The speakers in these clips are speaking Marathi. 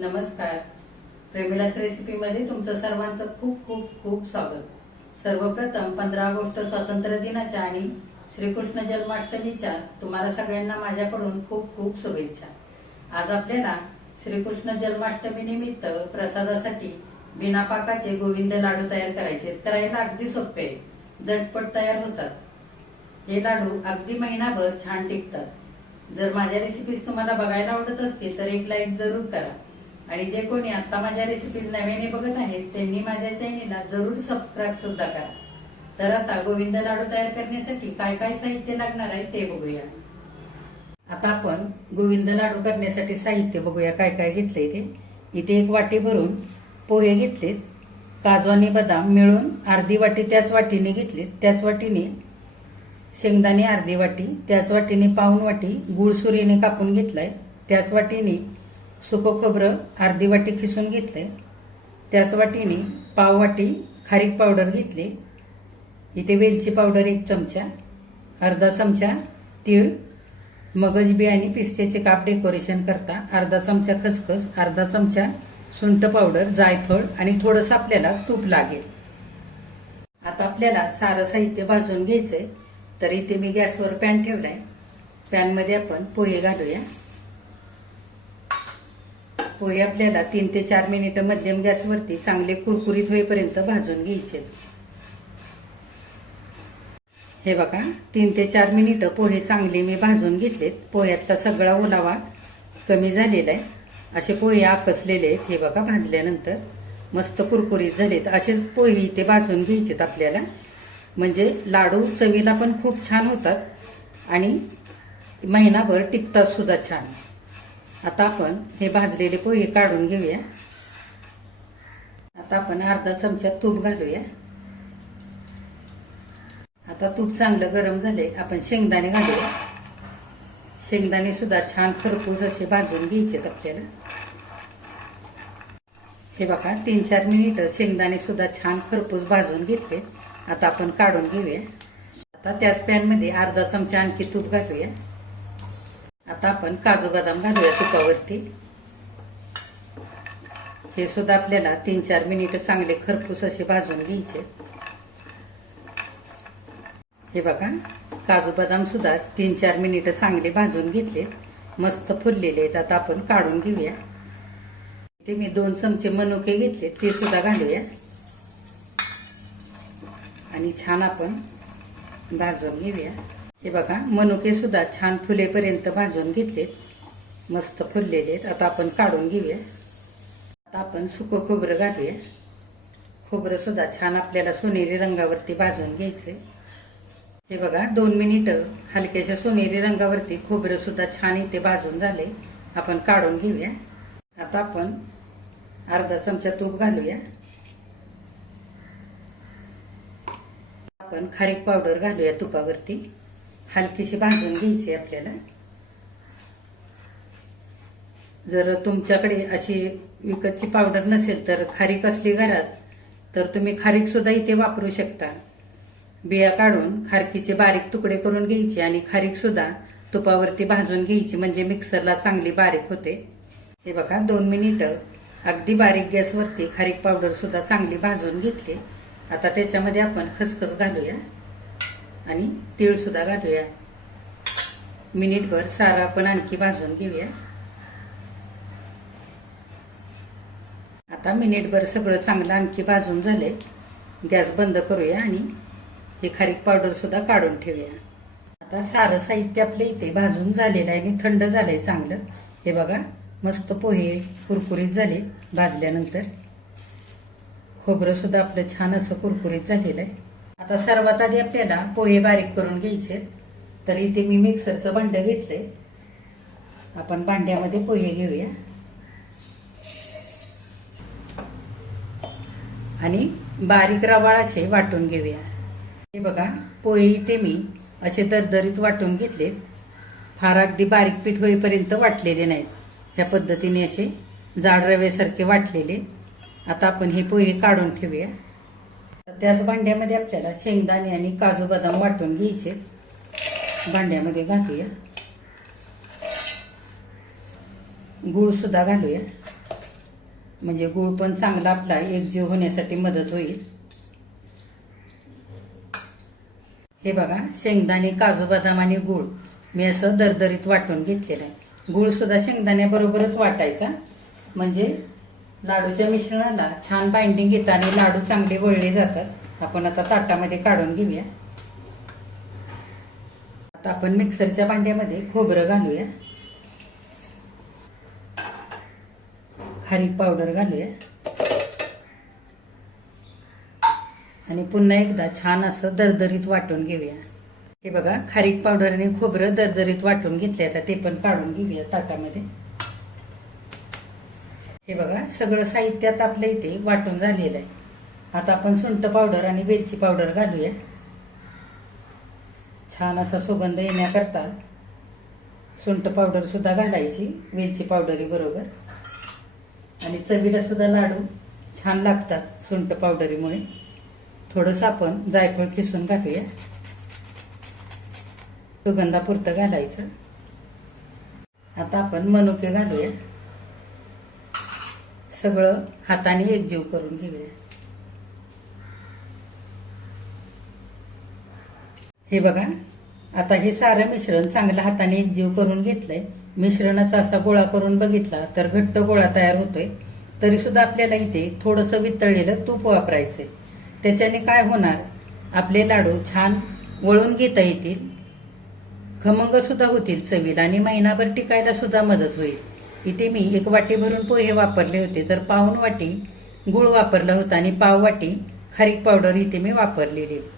नमस्कार. प्रेमिलास रेसिपीमध्ये तुमचं सर्वांचं खूप खूप खूप स्वागत. सर्वप्रथम पंधरा ऑगस्ट स्वातंत्र्य दिनाच्या आणि श्रीकृष्ण जन्माष्टमीच्या तुम्हाला सगळ्यांना माझ्याकडून खूप खूप शुभेच्छा. आज आपल्याला श्रीकृष्ण जन्माष्टमी निमित्त प्रसादासाठी बिना पाकाचे गोविंद लाडू तयार करायचे. करायला अगदी सोपे आहे. झटपट तयार होतात. हे लाडू अगदी महिनाभर छान टिकतात. जर माझ्या रेसिपीज तुम्हाला बघायला आवडत असतील तर एक लाईक जरूर करा. आणि जे कोणी आता माझ्या रेसिपीज नव्याने बघत आहेत त्यांनी माझ्या चॅनेलला जरूर सबस्क्राईब सुद्धा करा. तर आता गोविंद लाडू तयार करण्यासाठी काय काय साहित्य लागणार आहे ते बघूया. आता आपण गोविंद लाडू करण्यासाठी साहित्य बघूया काय काय घेतलंय ते. इथे एक वाटी भरून पोहे घेतलेत. काजू आणि बदाम मिळून अर्धी वाटी त्याच वाटीने घेतलीत. त्याच वाटीने शेंगदाणे अर्धी वाटी त्याच वाटीने पाऊन वाटी गुळ सुरीने कापून घेतलाय. त्याच वाटीने सुकं खोबरं अर्धी वाटी खिसून घेतले. त्याच वाटीने पाव वाटी खारीक पावडर घेतली. इथे वेलची पावडर एक चमचा अर्धा चमचा तीळ मगज बी आणि पिस्त्याचे काप डेकोरेशन करता अर्धा चमचा खसखस अर्धा चमचा सुंठ पावडर जायफळ आणि थोडंसं आपल्याला तूप लागेल. आता आपल्याला सारं साहित्य भाजून घ्यायचंय. तर इथे मी गॅसवर पॅन ठेवलाय. पॅनमध्ये आपण पोहे घालूया. पोहे आपल्याला तीन ते चार मिनिटं मध्यम गॅसवरती चांगले कुरकुरीत होईपर्यंत भाजून घ्यायचे. हे बघा तीन ते चार मिनिटं पोहे चांगले मी भाजून घेतलेत. पोह्यातला सगळा ओलावा कमी झालेला आहे. असे पोहे आकसलेले आहेत हे बघा भाजल्यानंतर. मस्त कुरकुरीत झालेत. असेच पोहे इथे भाजून घ्यायचेत आपल्याला. म्हणजे लाडू चवीला पण खूप छान होतात आणि महिनाभर टिकतात सुद्धा छान. आता आपण हे भाजलेले पोहे काढून घेऊया. आता आपण अर्धा चमचा तूप घालूया. आता तूप चांगलं गरम झाले आपण शेंगदाणे घालूया. शेंगदाणे सुद्धा छान खरपूस असे भाजून घ्यायचेत आपल्याला. हे बघा तीन चार मिनिट शेंगदाणे सुद्धा छान खरपूस भाजून घेतले आता आपण काढून घेऊया. आता त्याच पॅनमध्ये अर्धा चमचा आणखी तूप घालूया. आता आपण काजू बदाम घालूया तुपावरती. हे सुद्धा आपल्याला तीन चार मिनिट चांगले खरपूस असे भाजून घ्यायचे. हे बघा काजू बदाम सुद्धा तीन चार मिनिट चांगले भाजून घेतले. मस्त फुललेले आहेत आता आपण काढून घेऊया. ते मी दोन चमचे मनुके घेतले ते सुद्धा घालूया. आणि छान आपण भाजून घेऊया. हे बघा मनुके सुद्धा छान फुलेपर्यंत भाजून घेतलेत. मस्त फुललेले आहेत. आता आपण काढून घेऊया. आता आपण सुकं खोबरं घालूया. खोबरं सुद्धा छान आपल्याला सोनेरी रंगावरती भाजून घ्यायचंय. हे बघा दोन मिनिटं हलक्याच्या सोनेरी रंगावरती खोबरं सुद्धा छान इथे भाजून झाले आपण काढून घेऊया. आता आपण अर्धा चमचा तूप घालूया. आपण खारीक पावडर घालूया तुपावरती. हलकीशी भाजून घ्यायची आपल्याला. जर तुमच्याकडे अशी विकतची पावडर नसेल तर खारीक असली घरात तर तुम्ही खारीक सुद्धा इथे वापरू शकता. बिया काढून खारकीचे बारीक तुकडे करून घ्यायचे आणि खारीक सुद्धा तुपावरती भाजून घ्यायची म्हणजे मिक्सरला चांगली बारीक होते. हे बघा दोन मिनिटं. अगदी बारीक गॅसवरती खारीक पावडर सुद्धा चांगली भाजून घेतली. आता त्याच्यामध्ये आपण खसखस घालूया. आणि तीळसुद्धा घालूया. मिनिटभर सारा आपण आणखी भाजून घेऊया. आता मिनिटभर सगळं चांगलं आणखी भाजून झाले. गॅस बंद करूया आणि हे खारीक पावडर सुद्धा काढून ठेवूया. आता सारं साहित्य आपल्या इथे भाजून झालेलं आहे आणि थंड झालंय चांगलं. हे बघा मस्त पोहे कुरकुरीत झाले भाजल्यानंतर. खोबरं सुद्धा आपलं छान असं कुरकुरीत झालेलं आहे. आता सर्वात आधी आपल्याला पोहे बारीक करून घ्यायचे तर इथे मी मिक्सरचं भांड घेतले आपण भांड्यामध्ये पोहे घेऊया. आणि बारीक रवाळ असे वाटून घेऊया. हे बघा पोहे इथे मी असे दरदरीत वाटून घेतले फार अगदी बारीक पीठ होईपर्यंत वाटलेले नाहीत. ह्या पद्धतीने असे जाड रव्यासारखे वाटलेले आता आपण हे पोहे काढून ठेवूया. त्याच भांड्यामध्ये आपल्याला शेंगदाणे आणि काजू बदाम वाटून घ्यायचे. भांड्यामध्ये घालूया. गुळ सुद्धा घालूया. म्हणजे गुळ पण चांगला आपला एकजीव होण्यासाठी मदत होईल. हे बघा शेंगदाणे काजू बदाम आणि गुळ मी असं दरदरीत वाटून घेतलेलं आहे. गुळ सुद्धा शेंगदाण्याबरोबरच वाटायचा. म्हणजे लाडूच्या मिश्रणाला छान बाइंडिंग येतं आणि लाडू चांगले वळले जातात. आपण आता ताटामध्ये काढून घेऊया. आता आपण मिक्सरच्या भांड्यामध्ये खोबरं घालूया. खारीक पावडर घालूया. आणि पुन्हा एकदा छान असं दरदरीत वाटून घेऊया. हे बघा खारीक पावडर आणि खोबरं दरदरीत वाटून घेतले आता ते पण काढून घेऊया ताटामध्ये. हे बघा सगळं साहित्यात आपल्या इथे वाटून झालेलं आहे. आता आपण सुंठ पावडर आणि वेलची पावडर घालूया. छान असा सुगंध येण्याकरता सुंठ पावडर सुद्धा घालायची वेलची पावडरी बरोबर. आणि चवीला सुद्धा लाडू छान लागतात सुंठ पावडरीमुळे. थोडंसं आपण जायफळ किसून घालूया. सुगंधापुरतं घालायचं. आता आपण मनुके घालूया. सगळं हाताने एकजीव करून घेऊया. हे बघा आता हे सारं मिश्रण चांगलं हाताने एकजीव करून घेतलंय. मिश्रणाचा असा गोळा करून बघितला तर घट्ट गोळा तयार होतोय. तरी सुद्धा आपल्याला इथे थोडंसं वितळलेलं तूप वापरायचंय. त्याच्याने काय होणार? आपले लाडू छान वळून घेता येतील. खमंग सुद्धा होतील चवीला आणि महिनाभर टिकायला सुद्धा मदत होईल. इथे मी एक वाटी भरून पोहे वापरले होते तर पाऊन वाटी गुळ वापरला होता आणि पाव वाटी खारीक पावडर इथे मी वापरलेली. आहे.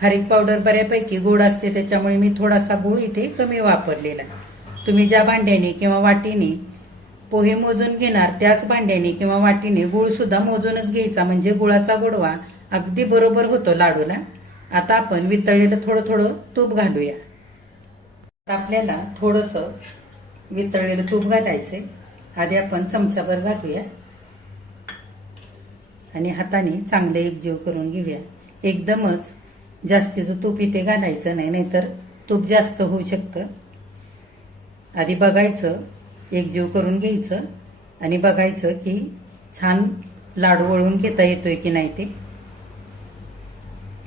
खारीक पावडर बऱ्यापैकी गोड असते त्याच्यामुळे मी थोडासा गुळ इथे कमी वापरलेला. तुम्ही ज्या भांड्याने किंवा वाटीने पोहे मोजून घेणार त्याच भांड्याने किंवा वाटीने गुळ सुद्धा मोजूनच घ्यायचा म्हणजे गुळाचा गोडवा अगदी बरोबर होतो लाडूला. आता आपण वितळलेलं थोडं थोडं तूप घालूया. आता आपल्याला थोडंसं वितळलेलं तूप घालायचंय. आधी आपण चमचाभर घालूया. आणि हाताने चांगले एकजीव करून घेऊया. एकदमच जास्तीचं तूप इथे घालायचं नाही नाहीतर तूप जास्त होऊ शकतं. आधी बघायचं एकजीव करून घ्यायचं आणि बघायचं की छान लाडू वळून घेता येतोय की नाही ते.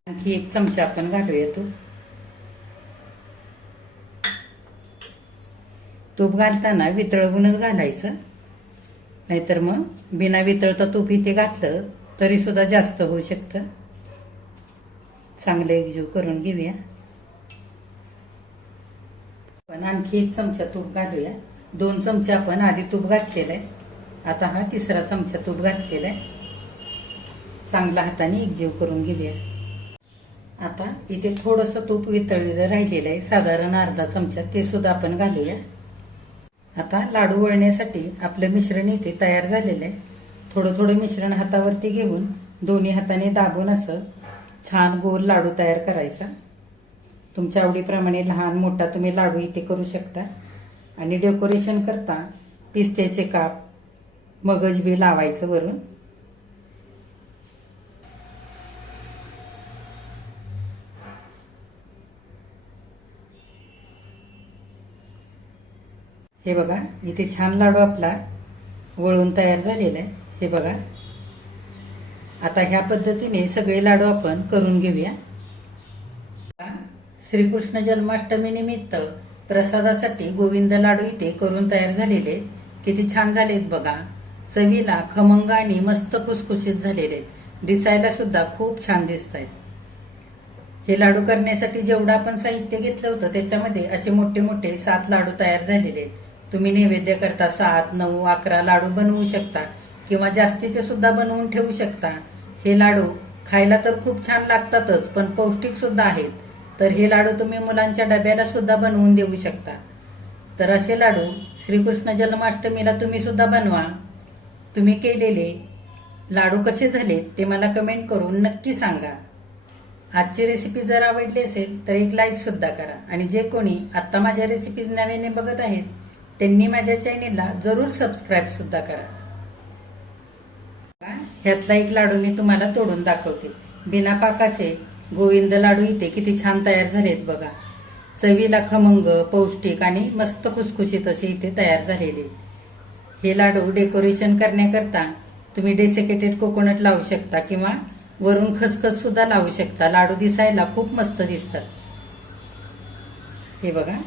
आणखी एक चमचा आपण घालूया तूप. तूप घालताना वितळवूनच घालायचं. नाहीतर मग बिना वितळता तूप इथे घातलं तरी सुद्धा जास्त होऊ शकतं. चांगलं एकजीव करून घेऊया. पण आणखी एक चमचा तूप घालूया. दोन चमचे आपण आधी तूप घातलेलं आहे आता हा तिसरा चमचा तूप घातलेला आहे चांगला हाताने एकजीव करून घेऊया. आता इथे थोडंसं तूप वितळलेलं राहिलेलं आहे. साधारण अर्धा चमचा ते सुद्धा आपण घालूया. आता लाडू वळण्यासाठी आपलं मिश्रण इथे तयार झालेलं आहे. थोडं थोडं मिश्रण हातावरती घेऊन दोन्ही हाताने दाबून असं छान गोल लाडू तयार करायचा. तुमच्या आवडीप्रमाणे लहान मोठा तुम्ही लाडू इथे करू शकता. आणि डेकोरेशन करता पिस्त्याचे काप मगज बी लावायचं वरून. हे बघा इथे छान लाडू आपला वळून तयार झालेला आहे. हे बघा. आता ह्या पद्धतीने सगळे लाडू आपण करून घेऊया. श्रीकृष्ण जन्माष्टमी निमित्त प्रसादासाठी गोविंद लाडू इथे करून तयार झालेले किती छान झालेत बघा. चवीला खमंग आणि मस्त खुसखुशीत झालेले आहेत. दिसायला सुद्धा खूप छान दिसत आहेत हे लाडू करण्यासाठी जेवढं आपण साहित्य घेतलं होतं त्याच्यामध्ये असे मोठे मोठे सात लाडू तयार झालेले आहेत. तुम्ही नैवेद्य करता सात नऊ अकरा लाडू बनवू शकता किंवा जास्तीचे सुद्धा बनवून ठेवू शकता. हे लाडू खायला तर खूप छान लागतातच पण पौष्टिक सुद्धा आहेत. तर हे लाडू तुम्ही मुलांच्या डब्याला सुद्धा बनवून देऊ शकता. तर असे लाडू श्रीकृष्ण जन्माष्टमीला तुम्ही सुद्धा बनवा. तुम्ही केलेले लाडू कसे झाले ते मला कमेंट करून नक्की सांगा. आजची रेसिपी जर आवडली असेल तर एक लाईक सुद्धा करा. आणि जे कोणी आत्ता माझ्या रेसिपीज नव्याने बघत आहेत त्यांनी माझ्या चॅनेलला जरूर सबस्क्राईब सुद्धा करा. ह्यातला एक लाडू मी तुम्हाला तोडून दाखवते. बिना पाकाचे गोविंद लाडू इथे किती छान तयार झालेत बघा. चवीला खमंग पौष्टिक आणि मस्त खुसखुशीत असे इथे तयार झालेले हे लाडू डेकोरेशन करण्याकरता तुम्ही डेसिकेटेड कोकोनट लावू शकता किंवा वरून खसखस सुद्धा लावू शकता. लाडू दिसायला खूप मस्त दिसतात. हे बघा.